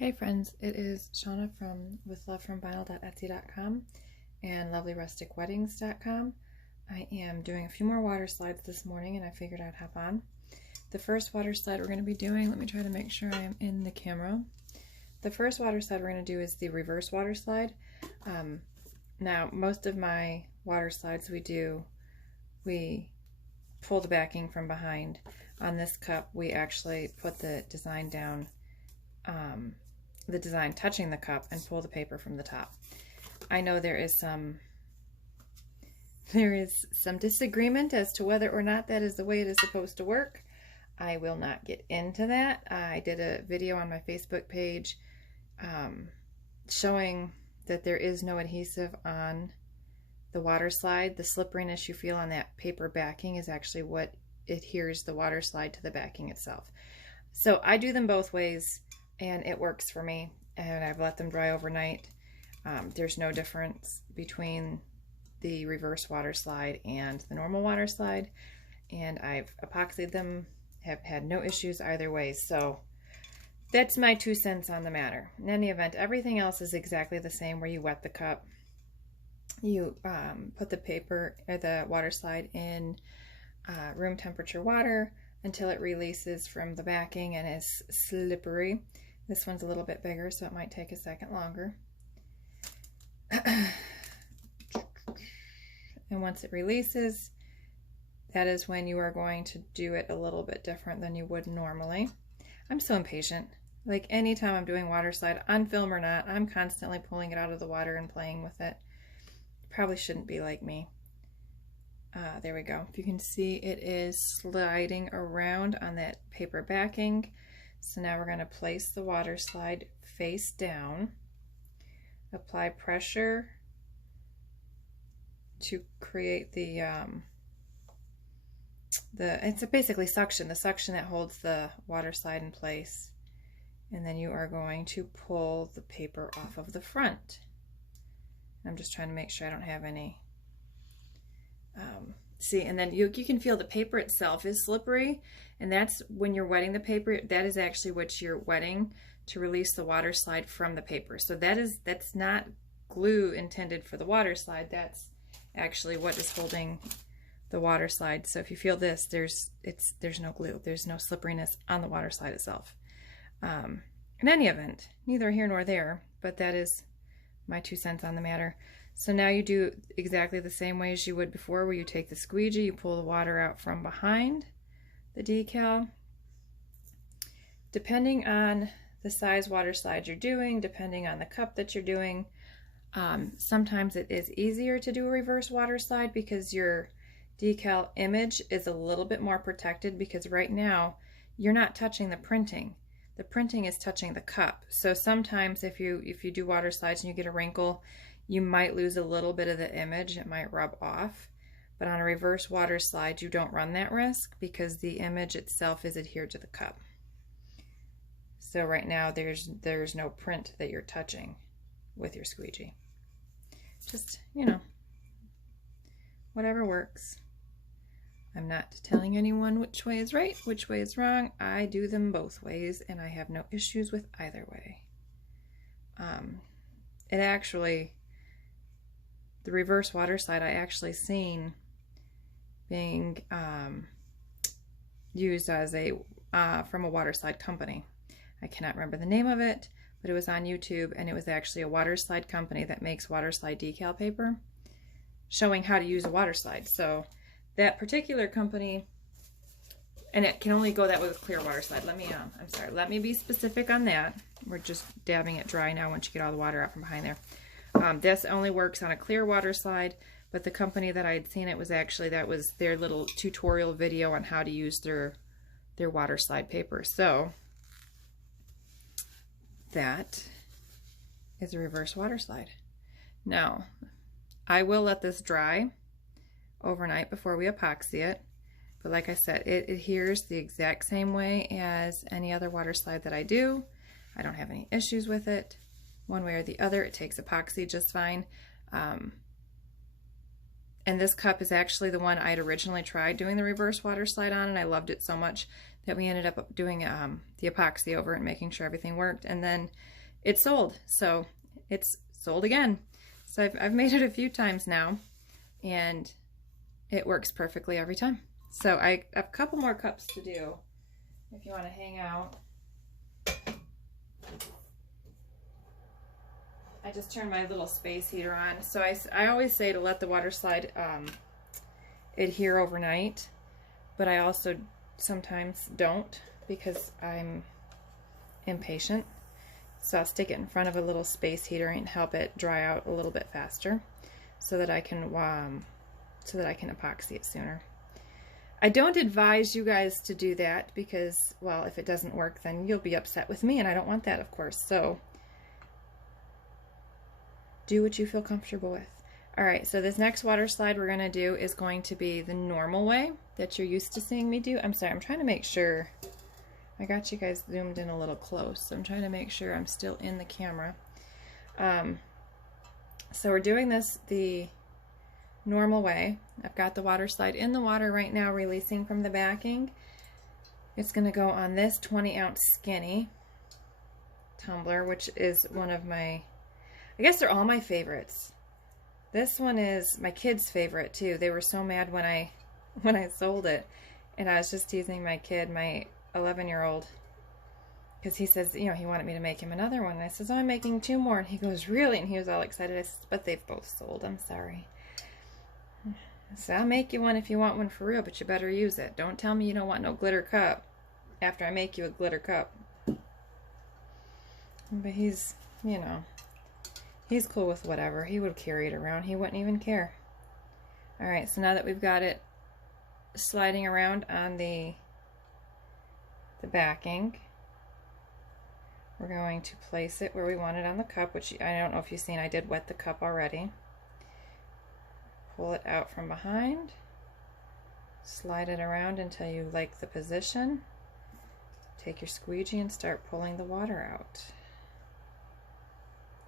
Hey friends, it is Shauna with lovefromvinyl.etsy.com and lovelyrusticweddings.com. I am doing a few more water slides this morning and I figured I'd hop on. The first water slide we're going to be doing, let me try to make sure I am in the camera. The first water slide we're going to do is the reverse water slide. Now most of my water slides we pull the backing from behind. On this cup we actually put the design down, the design touching the cup, and pull the paper from the top. I know there is some disagreement as to whether or not that is the way it is supposed to work. I will not get into that. I did a video on my Facebook page showing that there is no adhesive on the water slide. The slipperiness you feel on that paper backing is actually what adheres the water slide to the backing itself. So I do them both ways and it works for me, and I've let them dry overnight. There's no difference between the reverse water slide and the normal water slide, and I've epoxied them, have had no issues either way. So that's my 2 cents on the matter. In any event, everything else is exactly the same. Where you wet the cup, you put the paper or the water slide in room temperature water until it releases from the backing and is slippery. This one's a little bit bigger, so it might take a second longer. And once it releases, that is when you are going to do it a little bit different than you would normally. I'm so impatient. Like anytime I'm doing water slide, on film or not, I'm constantly pulling it out of the water and playing with it. Probably shouldn't be like me. There we go. If you can see, it is sliding around on that paper backing. So now we're going to place the water slide face down, apply pressure to create it's basically suction, the suction that holds the water slide in place. And then you are going to pull the paper off of the front. I'm just trying to make sure I don't have any see, and then you can feel the paper itself is slippery, and that's when you're wetting the paper. That is actually what you're wetting to release the water slide from the paper. So that's not glue intended for the water slide. That's actually what is holding the water slide. So if you feel this, there's no glue. There's no slipperiness on the water slide itself. In any event, neither here nor there, but that is my 2 cents on the matter. So now you do exactly the same way as you would before, where you take the squeegee, you pull the water out from behind the decal. Depending on the size water slide you're doing, depending on the cup that you're doing, sometimes it is easier to do a reverse water slide because your decal image is a little bit more protected, because right now you're not touching the printing. The printing is touching the cup. So sometimes if you do water slides and you get a wrinkle, you might lose a little bit of the image. It might rub off. But on a reverse water slide, you don't run that risk because the image itself is adhered to the cup. So right now there's no print that you're touching with your squeegee. Just, you know, whatever works. I'm not telling anyone which way is right, which way is wrong. I do them both ways, and I have no issues with either way. The reverse water slide I actually seen being used as from a water slide company. I cannot remember the name of it, but it was on YouTube, and it was actually a water slide company that makes water slide decal paper, showing how to use a water slide. So that particular company, and it can only go that way with clear water slide. Let me be specific on that. We're just dabbing it dry now once you get all the water out from behind there. This only works on a clear water slide, but the company that I had seen it was actually, that was their little tutorial video on how to use their water slide paper. So that is a reverse water slide. Now, I will let this dry overnight before we epoxy it, but like I said, it adheres the exact same way as any other water slide that I do. I don't have any issues with it one way or the other. It takes epoxy just fine. And this cup is actually the one I'd originally tried doing the reverse water slide on, and I loved it so much that we ended up doing the epoxy over and making sure everything worked, and then it sold. So it's sold again. So I've made it a few times now, and it works perfectly every time. So I have a couple more cups to do if you want to hang out. I just turned my little space heater on. So I always say to let the water slide adhere overnight, but I also sometimes don't because I'm impatient. So I'll stick it in front of a little space heater and help it dry out a little bit faster so that I can epoxy it sooner. I don't advise you guys to do that because, well, if it doesn't work, then you'll be upset with me, and I don't want that, of course. So do what you feel comfortable with. All right, so this next water slide we're going to do is going to be the normal way that you're used to seeing me do. I'm sorry, I'm trying to make sure. I got you guys zoomed in a little close, so I'm trying to make sure I'm still in the camera. So we're doing this the normal way. I've got the water slide in the water right now, releasing from the backing. It's going to go on this 20-ounce skinny tumbler, which is one of my, I guess they're all my favorites. This one is my kids' favorite too. They were so mad when I sold it, and I was just teasing my kid, my 11-year-old, because he says, you know, he wanted me to make him another one. And I says, oh, I'm making 2 more. And he goes, really? And he was all excited. I says, but they've both sold. I'm sorry. So I'll make you one if you want one for real, but you better use it. Don't tell me you don't want no glitter cup after I make you a glitter cup. But he's, you know, he's cool with whatever. He would carry it around. He wouldn't even care. All right, so now that we've got it sliding around on the backing, we're going to place it where we want it on the cup, which I don't know if you've seen, I did wet the cup already. Pull it out from behind, slide it around until you like the position. Take your squeegee and start pulling the water out.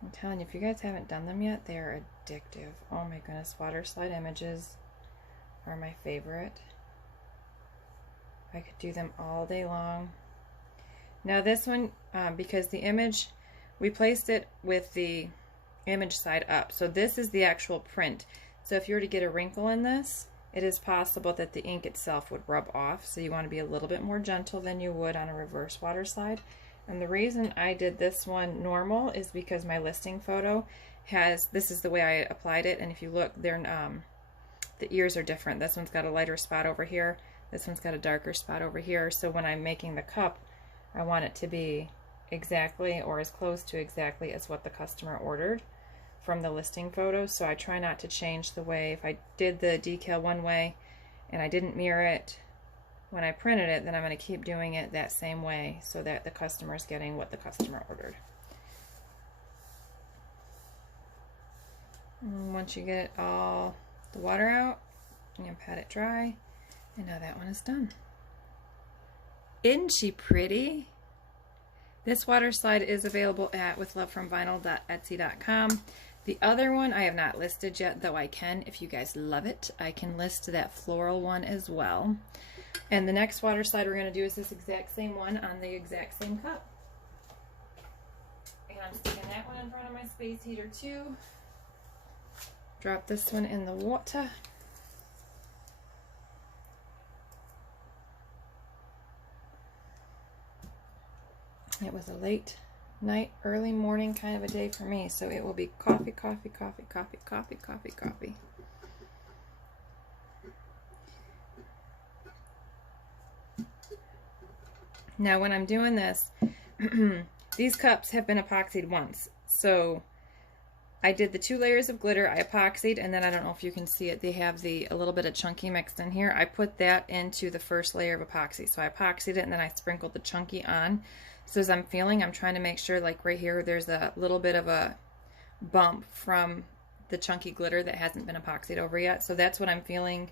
I'm telling you, if you guys haven't done them yet, they are addictive. Oh my goodness, water slide images are my favorite. I could do them all day long. Now this one, because the image, we placed it with the image side up. So this is the actual print. So if you were to get a wrinkle in this, it is possible that the ink itself would rub off. So you want to be a little bit more gentle than you would on a reverse water slide. And the reason I did this one normal is because my listing photo has, this is the way I applied it. And if you look, they're, the ears are different. This one's got a lighter spot over here. This one's got a darker spot over here. So when I'm making the cup, I want it to be exactly or as close to exactly as what the customer ordered from the listing photos. So I try not to change the way. If I did the decal one way and I didn't mirror it when I printed it, then I'm going to keep doing it that same way so that the customer is getting what the customer ordered. And once you get all the water out, you can pat it dry, and now that one is done. Isn't she pretty? This water slide is available at withlovefromvinyl.etsy.com. The other one I have not listed yet, though I can. If you guys love it, I can list that floral one as well. And the next water slide we're going to do is this exact same one on the exact same cup. And I'm sticking that one in front of my space heater too. Drop this one in the water. It was a late night, early morning kind of a day for me, so it will be coffee, coffee, coffee, coffee, coffee, coffee, coffee. Now when I'm doing this, these cups have been epoxied once, so I did the 2 layers of glitter, I epoxied, and then I don't know if you can see it, they have a little bit of chunky mixed in here. I put that into the first layer of epoxy. So I epoxied it and then I sprinkled the chunky on. So as I'm feeling, I'm trying to make sure, like right here, there's a little bit of a bump from the chunky glitter that hasn't been epoxied over yet. So that's what I'm feeling.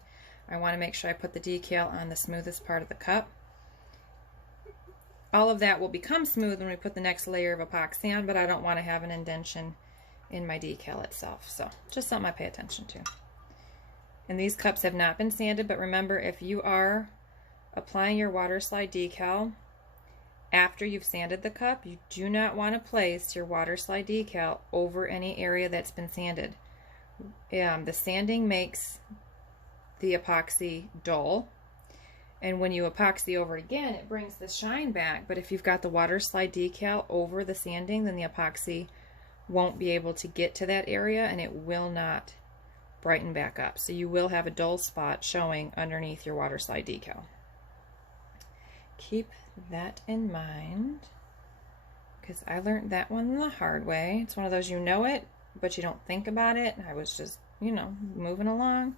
I want to make sure I put the decal on the smoothest part of the cup. All of that will become smooth when we put the next layer of epoxy on, but I don't want to have an indentation in my decal itself. So just something I pay attention to. And these cups have not been sanded, but remember, if you are applying your Waterslide decal after you've sanded the cup, you do not want to place your Waterslide decal over any area that's been sanded. The sanding makes the epoxy dull, and when you epoxy over it again, it brings the shine back. But if you've got the Waterslide decal over the sanding, then the epoxy won't be able to get to that area and it will not brighten back up. So you will have a dull spot showing underneath your Waterslide decal. Keep that in mind, because I learned that one the hard way. It's one of those, you know it, but you don't think about it. I was just, you know, moving along,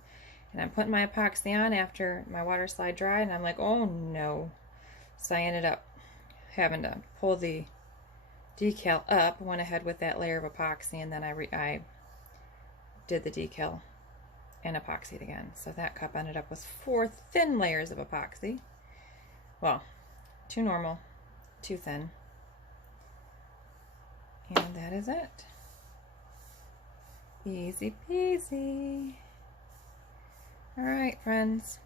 and I'm putting my epoxy on after my Waterslide dried, and I'm like, oh no. So I ended up having to pull the decal up, went ahead with that layer of epoxy, and then I did the decal and epoxied again. So that cup ended up with 4 thin layers of epoxy. Well, 2 normal, 2 thin. And that is it. Easy peasy. Alright, friends.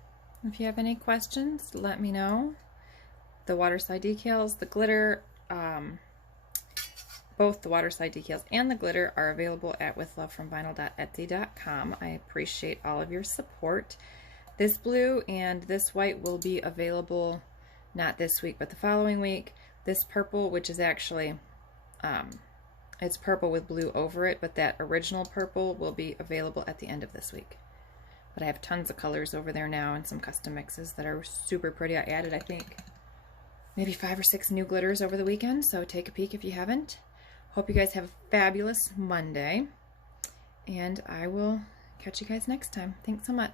If you have any questions, let me know. The Waterslide decals, the glitter, both the Waterslide decals and the glitter are available at withlovefromvinyl.etsy.com. I appreciate all of your support. This blue and this white will be available not this week, but the following week. This purple, which is actually, it's purple with blue over it, but that original purple will be available at the end of this week. But I have tons of colors over there now and some custom mixes that are super pretty. I added, I think, maybe 5 or 6 new glitters over the weekend, so take a peek if you haven't. Hope you guys have a fabulous Monday, and I will catch you guys next time. Thanks so much.